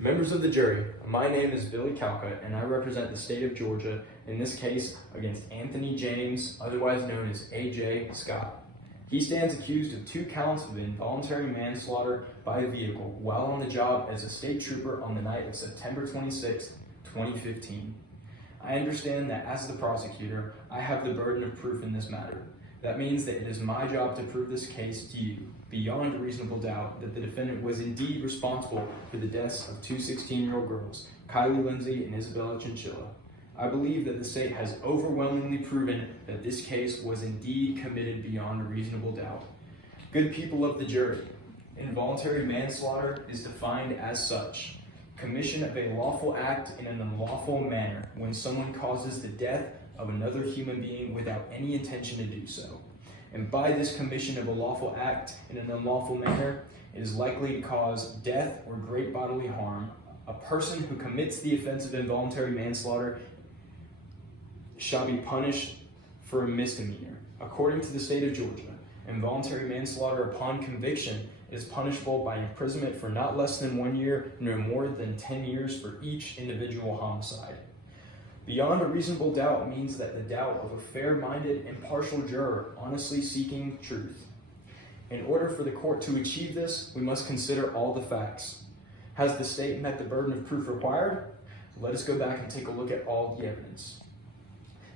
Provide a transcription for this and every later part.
Members of the jury, my name is Billy Calcutt, and I represent the state of Georgia in this case against Anthony James, otherwise known as A.J. Scott. He stands accused of 2 counts of involuntary manslaughter by a vehicle while on the job as a state trooper on the night of September 26, 2015. I understand that as the prosecutor, I have the burden of proof in this matter. That means that it is my job to prove this case to you, beyond reasonable doubt, that the defendant was indeed responsible for the deaths of 2 16-year-old girls, Kylie Lindsay and Isabella Chinchilla. I believe that the state has overwhelmingly proven that this case was indeed committed beyond reasonable doubt. Good people of the jury, involuntary manslaughter is defined as such: commission of a lawful act in an unlawful manner when someone causes the death of another human being without any intention to do so. And by this commission of a lawful act in an unlawful manner, it is likely to cause death or great bodily harm. A person who commits the offense of involuntary manslaughter shall be punished for a misdemeanor. According to the state of Georgia, involuntary manslaughter upon conviction is punishable by imprisonment for not less than 1 year, nor more than 10 years for each individual homicide. Beyond a reasonable doubt means that the doubt of a fair-minded, impartial juror honestly seeking truth. In order for the court to achieve this, we must consider all the facts. Has the state met the burden of proof required? Let us go back and take a look at all the evidence.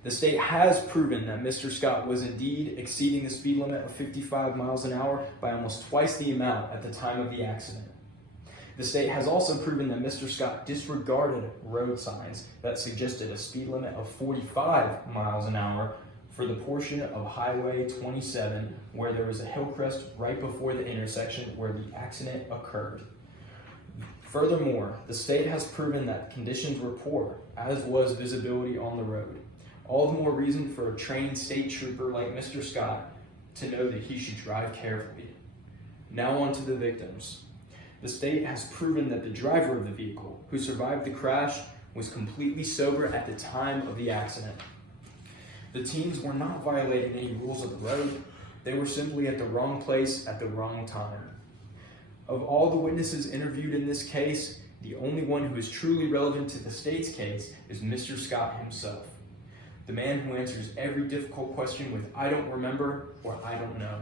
The state has proven that Mr. Scott was indeed exceeding the speed limit of 55 miles an hour by almost twice the amount at the time of the accident. The state has also proven that Mr. Scott disregarded road signs that suggested a speed limit of 45 miles an hour for the portion of Highway 27 where there was a hill crest right before the intersection where the accident occurred. Furthermore, the state has proven that conditions were poor, as was visibility on the road. All the more reason for a trained state trooper like Mr. Scott to know that he should drive carefully. Now on to the victims. The state has proven that the driver of the vehicle, who survived the crash, was completely sober at the time of the accident. The teens were not violating any rules of the road. They were simply at the wrong place at the wrong time. Of all the witnesses interviewed in this case, the only one who is truly relevant to the state's case is Mr. Scott himself. The man who answers every difficult question with "I don't remember" or "I don't know."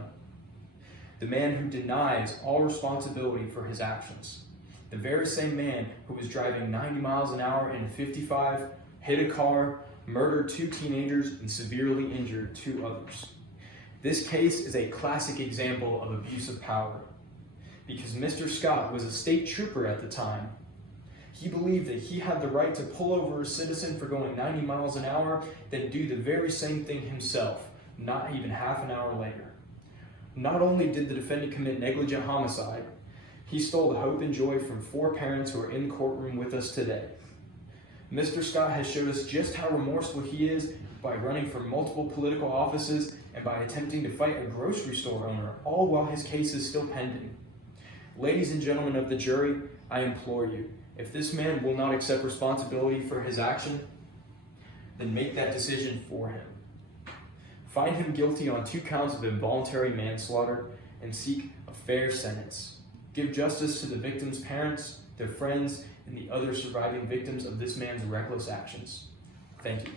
The man who denies all responsibility for his actions. The very same man who was driving 90 miles an hour in a 55, hit a car, murdered 2 teenagers, and severely injured 2 others. This case is a classic example of abuse of power. Because Mr. Scott was a state trooper at the time, he believed that he had the right to pull over a citizen for going 90 miles an hour, then do the very same thing himself, not even half an hour later. Not only did the defendant commit negligent homicide, he stole the hope and joy from 4 parents who are in the courtroom with us today. Mr. Scott has showed us just how remorseful he is by running for multiple political offices and by attempting to fight a grocery store owner, all while his case is still pending. Ladies and gentlemen of the jury, I implore you, if this man will not accept responsibility for his action, then make that decision for him. Find him guilty on 2 counts of involuntary manslaughter and seek a fair sentence. Give justice to the victims' parents, their friends, and the other surviving victims of this man's reckless actions. Thank you.